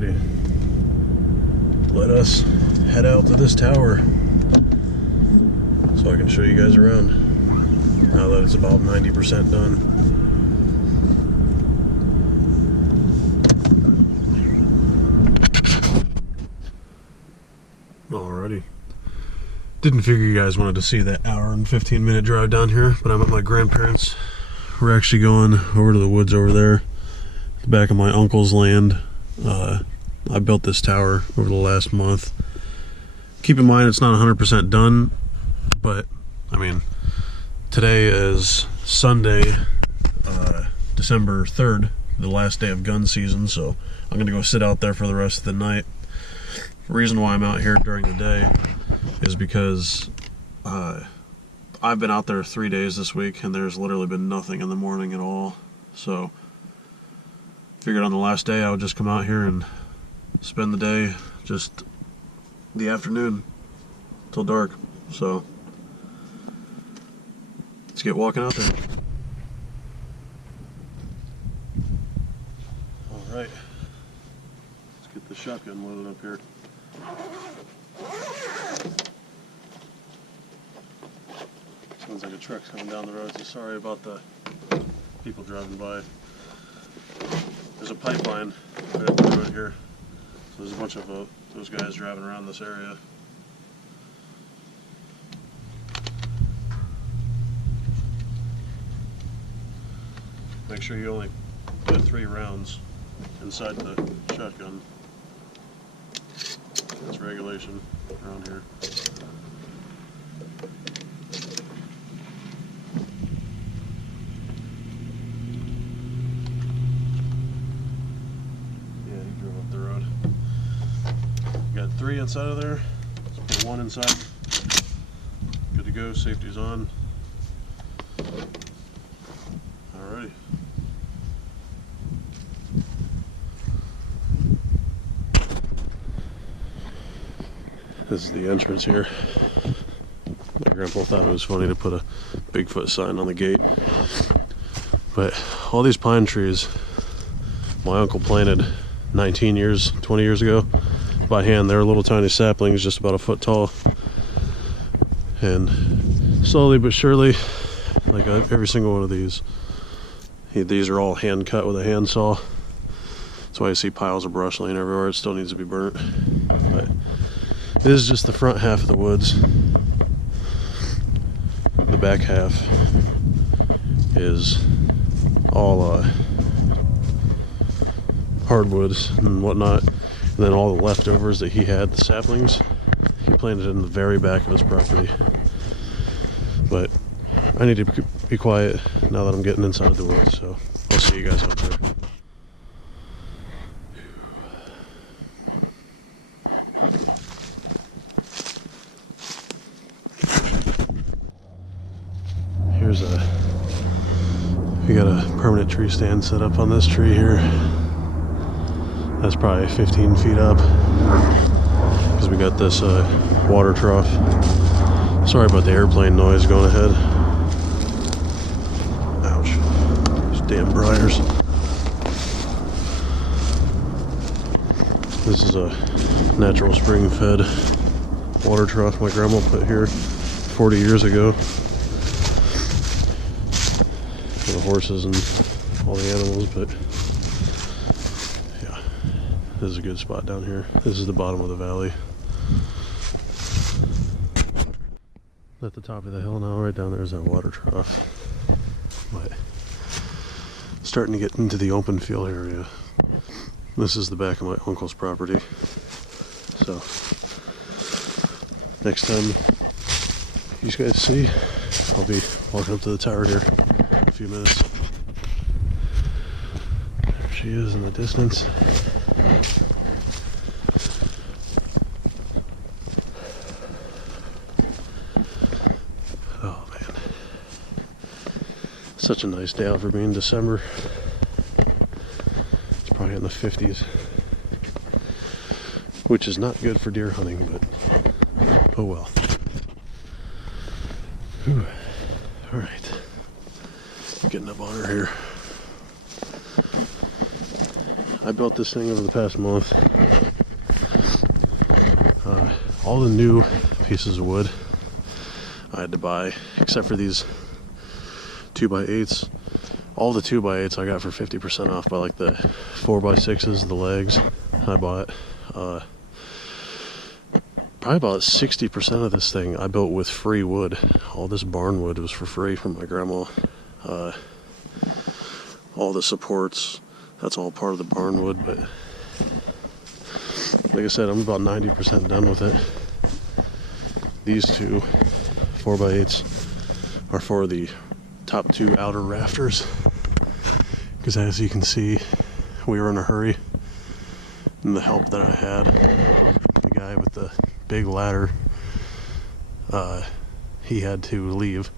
Alrighty, let us head out to this tower so I can show you guys around now that it's about 90% done. Alrighty, didn't figure you guys wanted to see that hour and 15-minute drive down here, but I'm at my grandparents'. We're actually going over to the woods over there, the back of my uncle's land. I built this tower over the last month. Keep in mind it's not 100% done, but I mean, today is Sunday, December 3rd, the last day of gun season, so I'm gonna go sit out there for the rest of the night. The reason why I'm out here during the day is because I've been out there 3 days this week and there's literally been nothing in the morning at all, so figured on the last day I would just come out here and spend the day, just the afternoon till dark. So let's get walking out there. Alright, let's get the shotgun loaded up here. Sounds like a truck's coming down the road, so sorry about the people driving by. There's a pipeline right up the road here, so there's a bunch of those guys driving around this area. Make sure you only put 3 rounds inside the shotgun. That's regulation around here. Yeah, he drove up the road. Got 3 inside of there. Let's put 1 inside. Good to go. Safety's on. Alrighty. This is the entrance here. My grandpa thought it was funny to put a Bigfoot sign on the gate. But all these pine trees, my uncle planted 20 years ago by hand. They're little tiny saplings, just about a foot tall. And slowly but surely, like every single one of these are all hand cut with a handsaw. That's why you see piles of brush laying everywhere. It still needs to be burnt. But this is just the front half of the woods. The back half is all hardwoods and whatnot. And then all the leftovers that he had, the saplings, he planted in the very back of his property. But I need to be quiet now that I'm getting inside the woods, so I'll see you guys out there. We got a permanent tree stand set up on this tree here. That's probably 15 feet up because we got this water trough. Sorry about the airplane noise going ahead. Ouch. Those damn briars. This is a natural spring-fed water trough my grandma put here 40 years ago. For the horses and all the animals, but yeah, this is a good spot down here. This is the bottom of the valley. At the top of the hill now, right down there is that water trough. But starting to get into the open field area. This is the back of my uncle's property. So next time you guys see, I'll be walking up to the tower here in a few minutes. There she is in the distance. Oh man, such a nice day out for being December. It's probably in the 50s, which is not good for deer hunting, but oh well. Whew. All right, I'm getting up on her here. I built this thing over the past month. All the new pieces of wood I had to buy, except for these 2x8s. All the 2x8s I got for 50% off by like the 4x6s, the legs I bought. Probably about 60% of this thing I built with free wood. All this barn wood was for free from my grandma. All the supports, that's all part of the barn wood, but like I said, I'm about 90% done with it. These two 4x8s are for the top two outer rafters, because as you can see, we were in a hurry, and the help that I had, the guy with the big ladder, he had to leave,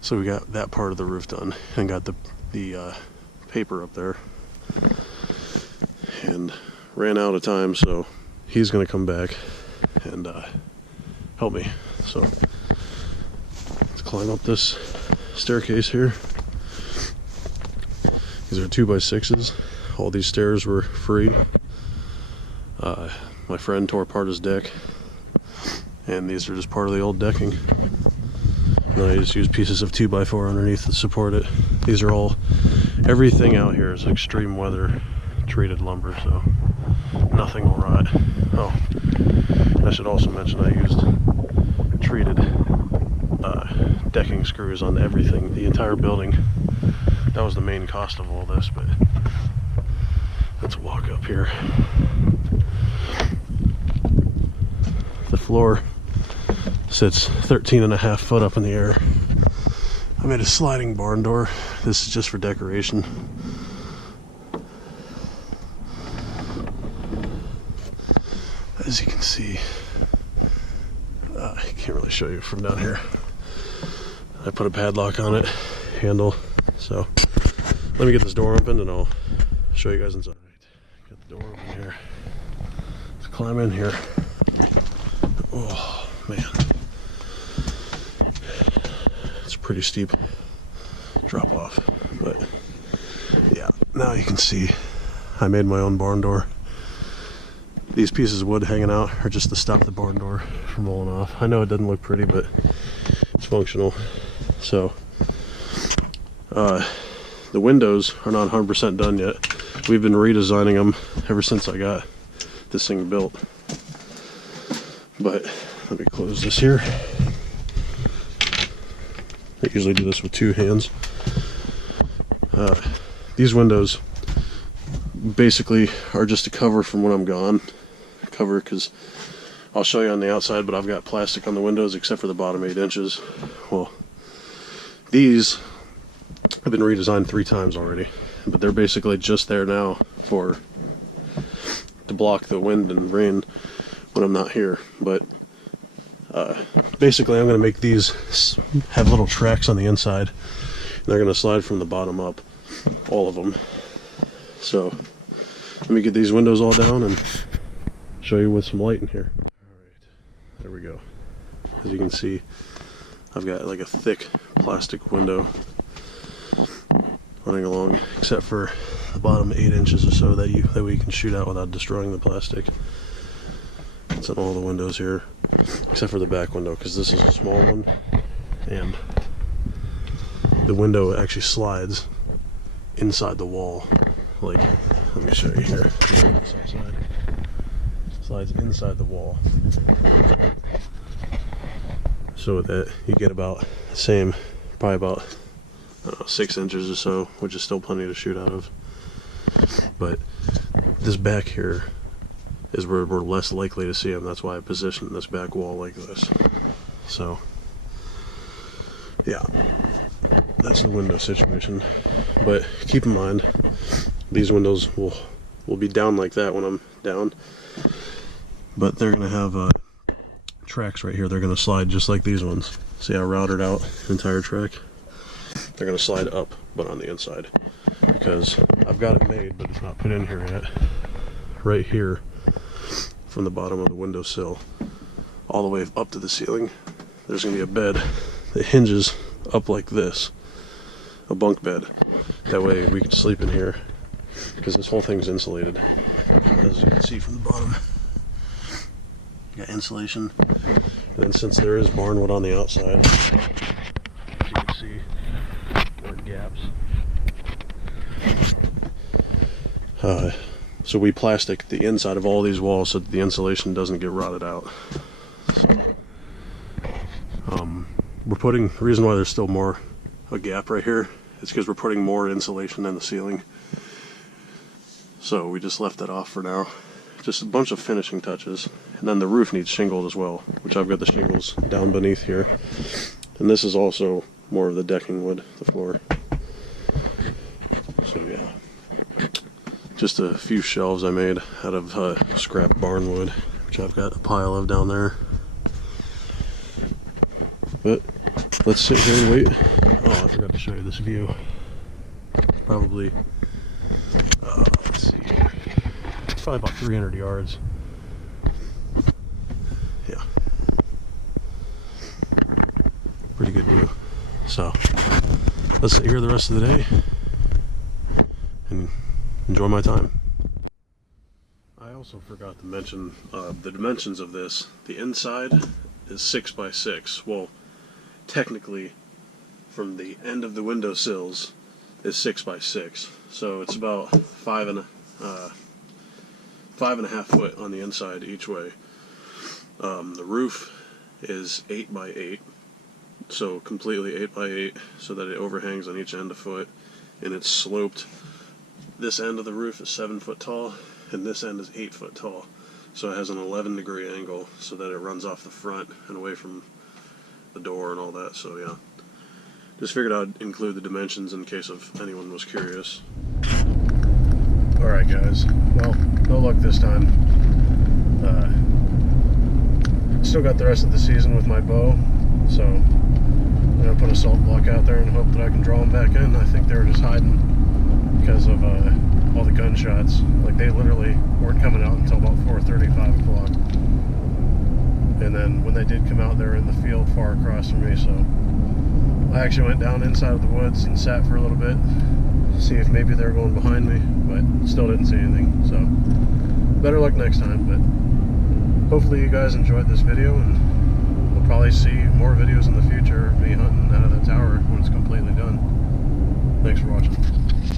so we got that part of the roof done and got the paper up there, and ran out of time, so he's gonna come back and help me. So let's climb up this staircase here. These are 2x6s. All these stairs were free. My friend tore apart his deck, and these are just part of the old decking. And I just use pieces of 2x4 underneath to support it. These are all, everything out here is extreme weather treated lumber, so nothing will rot. Oh, I should also mention I used treated decking screws on everything, the entire building. That was the main cost of all this, but let's walk up here. The floor sits 13.5 foot up in the air. I made a sliding barn door. This is just for decoration. As you can see, I can't really show you from down here. I put a padlock on it, handle. So let me get this door open and I'll show you guys inside. Got the door open here. Let's climb in here. Oh man, it's a pretty steep drop off, but yeah, now you can see I made my own barn door. These pieces of wood hanging out are just to stop the barn door from rolling off. I know it doesn't look pretty, but it's functional. So the windows are not 100% done yet. We've been redesigning them ever since I got this thing built. But let me close this here. I usually do this with two hands. These windows basically are just a cover from when I'm gone. Cover because I'll show you on the outside, but I've got plastic on the windows except for the bottom 8 inches. Well, these have been redesigned 3 times already, but they're basically just there now to block the wind and rain when I'm not here. But basically I'm going to make these have little tracks on the inside, and they're going to slide from the bottom up, all of them. So let me get these windows all down and show you with some light in here. Alright, there we go. As you can see, I've got like a thick plastic window running along, except for the bottom 8 inches or so that way you can shoot out without destroying the plastic. It's on all the windows here, except for the back window, because this is a small one, and the window actually slides inside the wall. Like, let me show you here. This outside slides inside the wall, so that you get about the same, probably about, I don't know, 6 inches or so, which is still plenty to shoot out of. But this back here is where we're less likely to see them. That's why I positioned this back wall like this. So yeah, that's the window situation. But keep in mind, these windows will be down like that when I'm down, but they're gonna have tracks right here. They're gonna slide just like these ones. See how I routed out the entire track? They're gonna slide up, but on the inside, because I've got it made, but it's not put in here yet. Right here, from the bottom of the windowsill all the way up to the ceiling, there's gonna be a bed that hinges up like this, a bunk bed. That way we can sleep in here because this whole thing's insulated, as you can see from the bottom. You got insulation, and then since there is barnwood on the outside, as you can see, there are gaps. So we plastic the inside of all these walls so that the insulation doesn't get rotted out. The reason why there's still a gap right here is because we're putting more insulation in the ceiling. So we just left that off for now. Just a bunch of finishing touches. And then the roof needs shingled as well, which I've got the shingles down beneath here. And this is also more of the decking wood, the floor. So yeah. Just a few shelves I made out of scrap barnwood, which I've got a pile of down there. But let's sit here and wait. Oh, I forgot to show you this view. Probably, let's see here. It's probably about 300 yards. Yeah. Pretty good view. So, let's sit here the rest of the day and enjoy my time. I also forgot to mention the dimensions of this. The inside is 6 by 6. Well, technically, from the end of the window sills is 6 by 6. So it's about 5.5 foot on the inside each way. The roof is 8 by 8. So completely 8 by 8, so that it overhangs on each end a foot, and it's sloped. This end of the roof is 7 foot tall, and this end is 8 foot tall. So it has an 11-degree angle, so that it runs off the front and away from the door and all that. So yeah, just figured I'd include the dimensions in case of anyone was curious. Alright guys, well, no luck this time. Still got the rest of the season with my bow, so I'm gonna put a salt block out there and hope that I can draw them back in. I think they were just hiding because of all the gunshots. Like, they literally weren't coming out until about 4:30, 5 o'clock. And then when they did come out, they were in the field far across from me, so I actually went down inside of the woods and sat for a little bit, see if maybe they were going behind me, but still didn't see anything. So better luck next time. But hopefully you guys enjoyed this video, and we'll probably see more videos in the future of me hunting out of the tower when it's completely done. Thanks for watching.